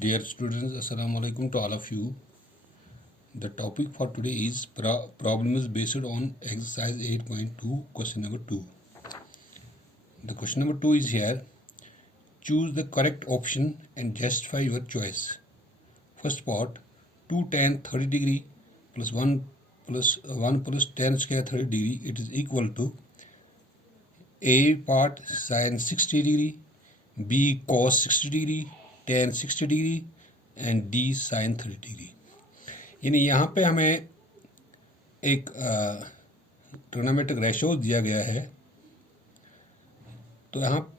Dear students, Assalamu alaikum to all of you. The topic for today is problems based on exercise 8.2, question number 2. The question number 2 is here. Choose the correct option and justify your choice. First part, 2 tan 30 degree plus 1 plus tan square 30 degree, it is equal to A part sin 60 degree, B cos 60 degree, tan 60 degree and D sin 30 degree. यानी यहाँ पे हमें एक trigonometric ratio दिया गया है, तो यहाँ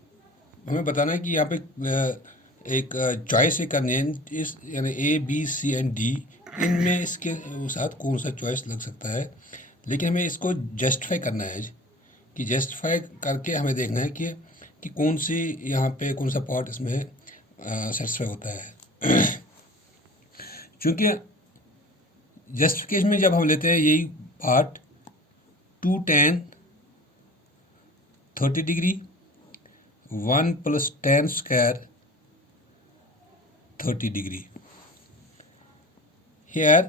हमें बताना है कि यहाँ पे एक चॉइस करनी है, इस यानी A B C and D, इनमें इसके साथ कौन सा चॉइस लग सकता है। लेकिन हमें इसको जस्टिफाई करना है कि जस्टिफाई करके हमें देखना है कि कौन सी यहाँ पे कौन सा पार्ट इसमें सेटिस्फाई होता है। चूँकि जस्टिफिकेशन में जब हम लेते हैं यही part 2 tan 30 degree 1 plus tan square 30 degree, here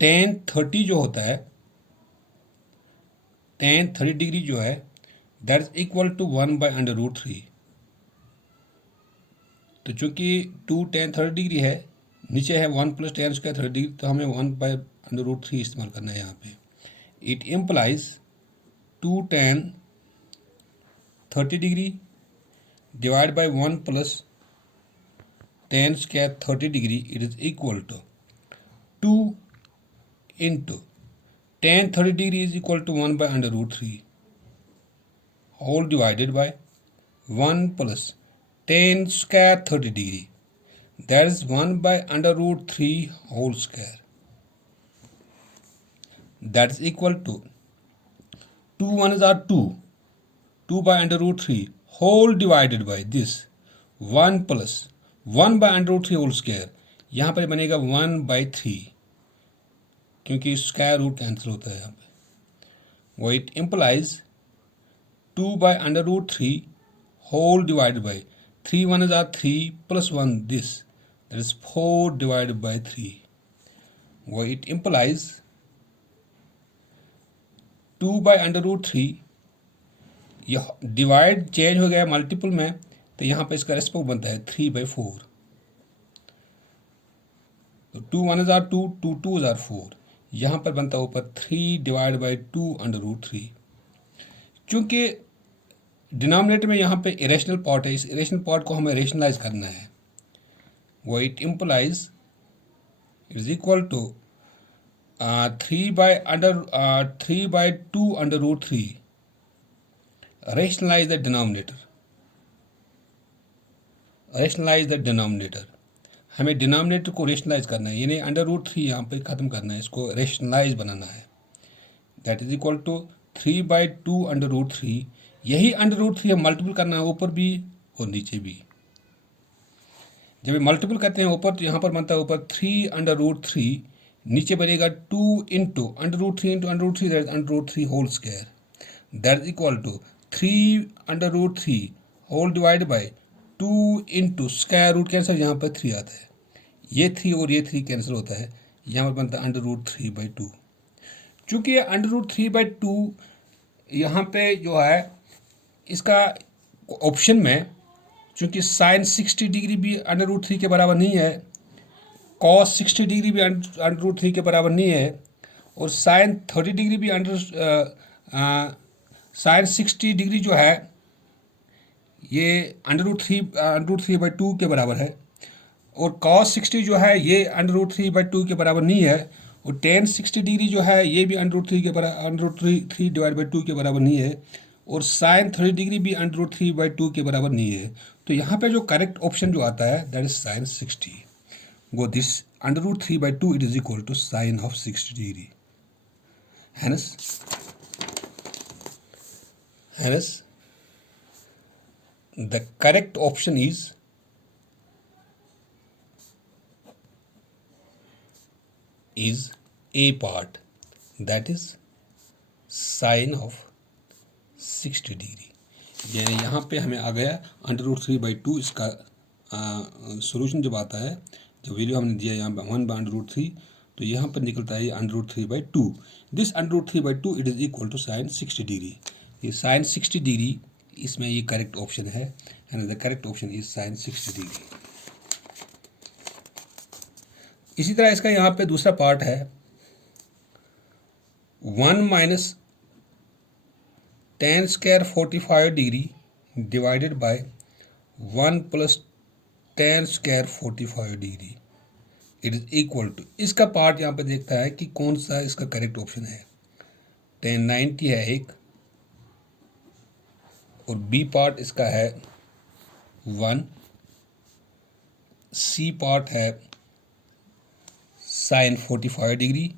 tan 30 जो होता है, tan 30 डिग्री जो है दैट इज इक्वल टू 1/√3। तो चूंकि 2 tan 30 डिग्री है, नीचे है 1 plus tan square 30 डिग्री, तो हमें 1/√3 इस्तेमाल करना है यहाँ पे। It implies 2 tan 30 degree divide by 1 plus tan square 30 degree, it is equal to 2 into tan 30 degree is equal to 1/√3 whole divided by 1 plus tan square 30 degree, that is 1/√3 whole square, that is equal to 2 1s are 2/√3 whole divided by this 1 plus 1/√3 whole square, यहाँ पर बनेगा 1/3 क्योंकि square root cancel होता है यहाँ पे। वो it implies 2/√3 whole divided by 3 1s are 3 plus 1 this, that is 4 divided by 3. वो इट इम्प्लाइज 2/√3, यह डिवाइड चेंज हो गया मल्टीपल में, तो यहाँ पे इसका रेस्पोंस बनता है 3/4। तो 2 1s are 2, 2 2s are 4, यहाँ पर बनता है ऊपर 3 डिवाइड बाई 2/√3। चूँकि डिनोमिनेटर में यहाँ पे इरेशनल पार्ट है, इस इरेशनल पार्ट को हमें रेशनलाइज करना है। वो it implies it is equal to 3/2/√3 rationalise the denominator. हमें डिनोमिनेटर को रेशनलाइज करना है, यानी √3 यहाँ पे ख़त्म करना है, इसको रेशनलाइज बनाना है। That is equal to 3/2/√3। यही √3 हम मल्टीपल करना है ऊपर भी और नीचे भी। जब मल्टीपल करते हैं ऊपर, तो यहाँ पर बनता है ऊपर 3/√3, नीचे बनेगा 2 into √3 into √3, that is √3 whole square, that is equal to 3/√3 whole divide by 2 into square root cancel, यहाँ पर 3 आता है, ये 3 और ये 3 कैंसिल होता है, यहाँ पर बनता है √3/2। चूँकि ये √3/2 यहाँ पे जो है इसका ऑप्शन में, चूँकि साइन 60 डिग्री भी √3 के बराबर नहीं है, कॉस 60 डिग्री भी √3 के बराबर नहीं है, और साइन 30 डिग्री भी साइन 60 डिग्री जो है ये √3/2 के बराबर है, और कॉस 60 जो है ये √3/2 के बराबर नहीं है, और tan 60 डिग्री जो है ये भी √3 डिवाइड बाई 2 के बराबर नहीं है, और साइन 30 डिग्री भी √3/2 के बराबर नहीं है। तो यहाँ पे जो करेक्ट ऑप्शन जो आता है दैट इज साइन 60। वो this √3/2 it is equal to sine of 60 degree. Hence, the correct option is A part, that is sin of 60 degree. यानी यहाँ पे हमें आ गया √3/2 इसका सोल्यूशन जब आता है, जब वैल्यू हमने दिया यहाँ पे 1/√3, तो यहाँ पर निकलता है ये √3/2। This √3/2 it is equal to sine 60 degree. ये साइन 60 डिग्री इसमें ये करेक्ट ऑप्शन है, and the correct option is sine 60 degree. इसी तरह इसका यहाँ पे दूसरा पार्ट है 1 - tan square 45 degree divided by 1 + tan square 45 degree it is equal to, इसका पार्ट यहाँ पे देखता है कि कौन सा इसका करेक्ट ऑप्शन है। tan 90 है एक, और बी पार्ट इसका है 1, सी पार्ट है साइन 45 डिग्री,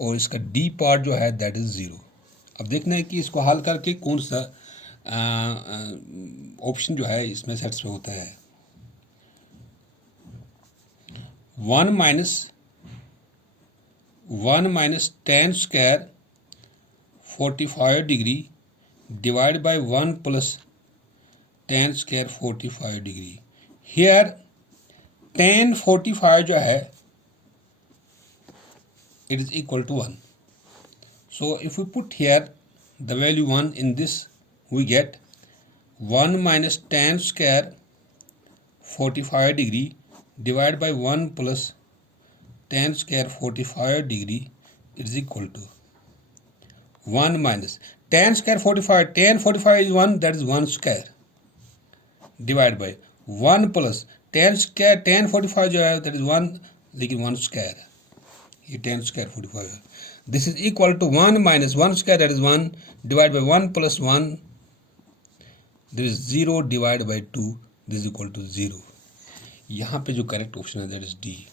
और इसका डी पार्ट जो है दैट इज 0। अब देखना है कि इसको हल करके कौन सा ऑप्शन जो है इसमें सेटिस्फाई होता है। 1 - tan square 45 degree divide by 1 + tan square 45 degree. Here tan 45 जो है it is equal to 1. So if we put here the value 1 in this, we get 1 - tan square 45 degree divided by 1 + tan square 45 degree is equal to 1 - tan square 45, tan 45 is 1, that is 1 square, divided by 1 + tan 45 जो है that is 1, लेकिन 1 square, ये tan square 45 है। This is equal to 1 - 1 square that is 1 divide by 1 + 1 this is 0 divide by 2 this is equal to 0। यहाँ पे जो correct option है that is D.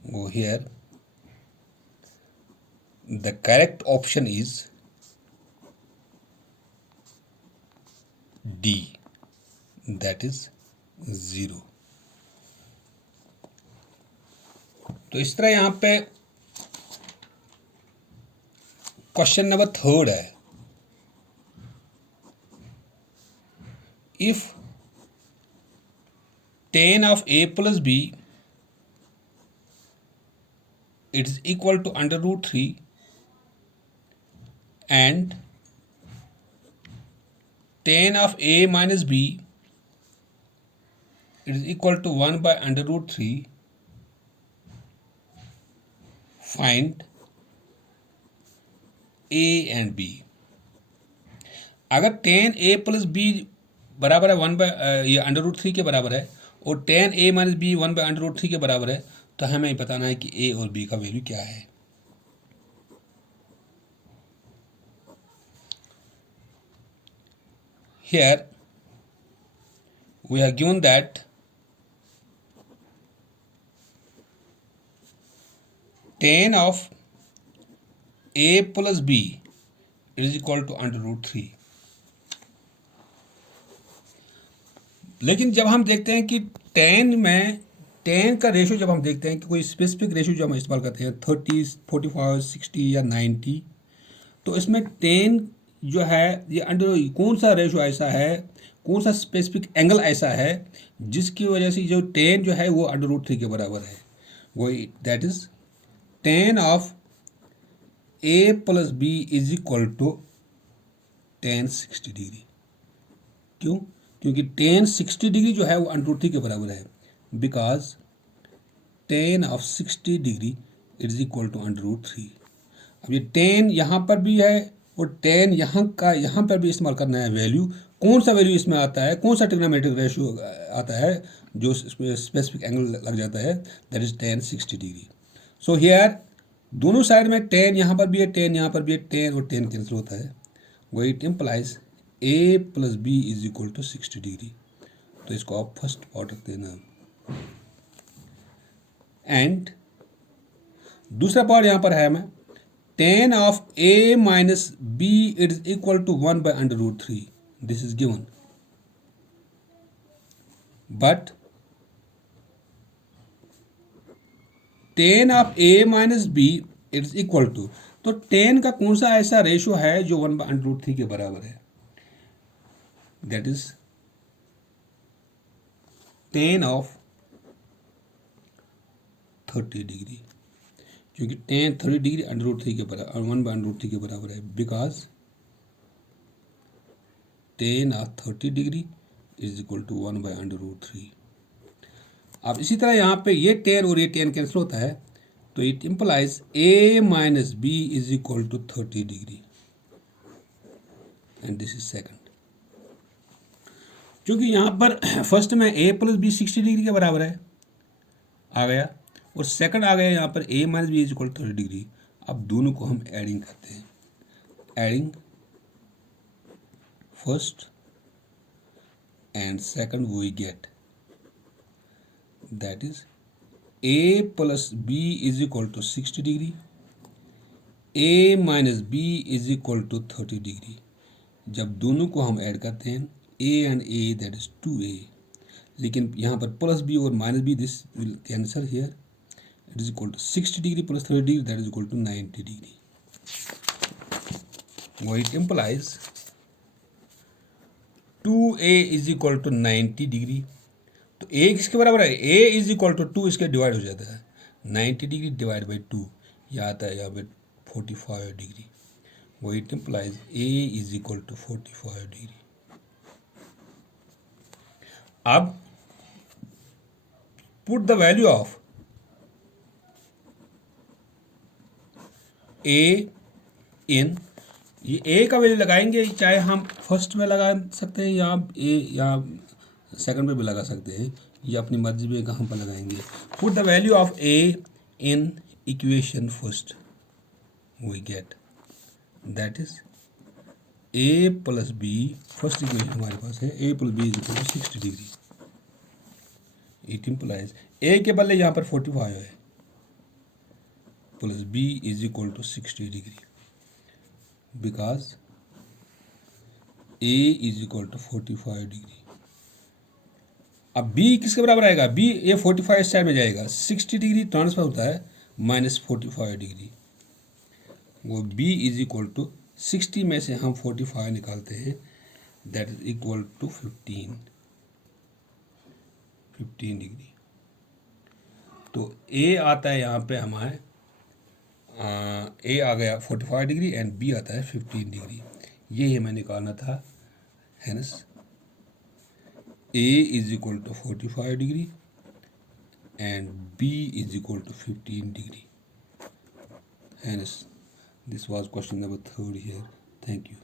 Go here, the correct option is D, that is 0। तो इस तरह यहाँ पे question number 3 है, if tan of a + b it is equal to √3 and tan of a minus b it is equal to 1/√3, find a and b। अगर tan a + b बराबर है 1/√3 के बराबर है, और tan a - b 1/√3 के बराबर है, तो हमें बताना है कि a और b का वैल्यू क्या है। Here we have given that tan of a + b is equal to √3। लेकिन जब हम देखते हैं कि tan का रेशो, जब हम देखते हैं कि कोई स्पेसिफिक रेशो जो हम इस्तेमाल करते हैं 30, 45, 60 या 90, तो इसमें tan जो है ये अंडर कौन सा रेशो ऐसा है, कौन सा स्पेसिफिक एंगल ऐसा है जिसकी वजह से जो tan जो है वो √3 के बराबर है। वो that is tan of a + b is equal to tan 60 degree. क्यों? क्योंकि tan 60 डिग्री जो है वो √3 के बराबर है, because tan of 60 degree is equal to √3। अब ये tan यहाँ पर भी है और tan यहाँ पर भी इस्तेमाल करना है वैल्यू। कौन सा वैल्यू इसमें आता है, कौन सा ट्रिग्नोमेट्रिक रेशियो आता है जो स्पेसिफिक एंगल लग जाता है, that is tan 60 degree. So here दोनों साइड में tan यहाँ पर भी है, tan यहाँ पर भी है, tan और tan कैंसिल होता है। वो it implies a + b is equal to 60 degree. तो इसको आप फर्स्ट पार्ट रख देना। एंड दूसरा पार्ट यहाँ पर है हमें tan of a - b is equal to 1/√3, this is given, but tan of a - b is equal to, तो tan का कौन सा ऐसा रेशो है जो 1/√3 के बराबर है, that is tan of 30 degree, क्योंकि tan 30 डिग्री अंडर रूट 3 के बराबर 1/√3 के बराबर है, because tan of 30 degree is equal to 1/√3। अब इसी तरह यहाँ पे ये tan और ये tan कैंसिल होता है, तो it implies a minus B is equal to 30 degree and this is second. क्योंकि यहाँ पर फर्स्ट में a प्लस बी 60 डिग्री के बराबर है आ गया, और सेकंड आ गया यहाँ पर a minus B is equal to 30 degree. अब दोनों को हम एडिंग करते हैं, adding first and second we get that is a plus B is equal to 60 degree, a minus B is equal to 30 degree. जब दोनों को हम ऐड करते हैं a and a that is 2a, लेकिन यहाँ पर प्लस बी और minus B this will cancel here, it is equal to 60 degree plus 30 degree that is equal to 90 degree. वो it implies 2a is equal to 90 degree. तो a किसके बराबर है, a is equal to 2 इसके divide हो जाता है, 90 degree divide by 2 यह आता है यहाँ पे 45 डिग्री। वो it implies a is equal to 45 degree. अब put the value of a in, ये a का वैल्यू लगाएंगे, चाहे हम फर्स्ट में लगा सकते हैं या या सेकंड में भी लगा सकते हैं, ये अपनी मर्जी में कहाँ पर लगाएंगे। Put the value of a in equation first, we get that is a plus B, first equation हमारे पास है a plus B is equal to 60 degree. It implies a के बदले यहाँ पर 45 है, plus b is equal to 60 degree, because a is equal to 45 degree. अब b किसके बराबर आएगा, b ये 45 साइड में जाएगा, 60 डिग्री ट्रांसफर होता है माइनस 45 डिग्री, वो b इज इक्वल टू 60 में से हम 45 निकालते हैं, that is equal to 15 degree. तो a आता है यहाँ पे हमारे a आ गया 45 डिग्री एंड b आता है 15 डिग्री, ये हमें निकालना था। Hence a is equal to 45 degree and b is equal to 15 degree. Hence, this was question number 3 here. Thank you.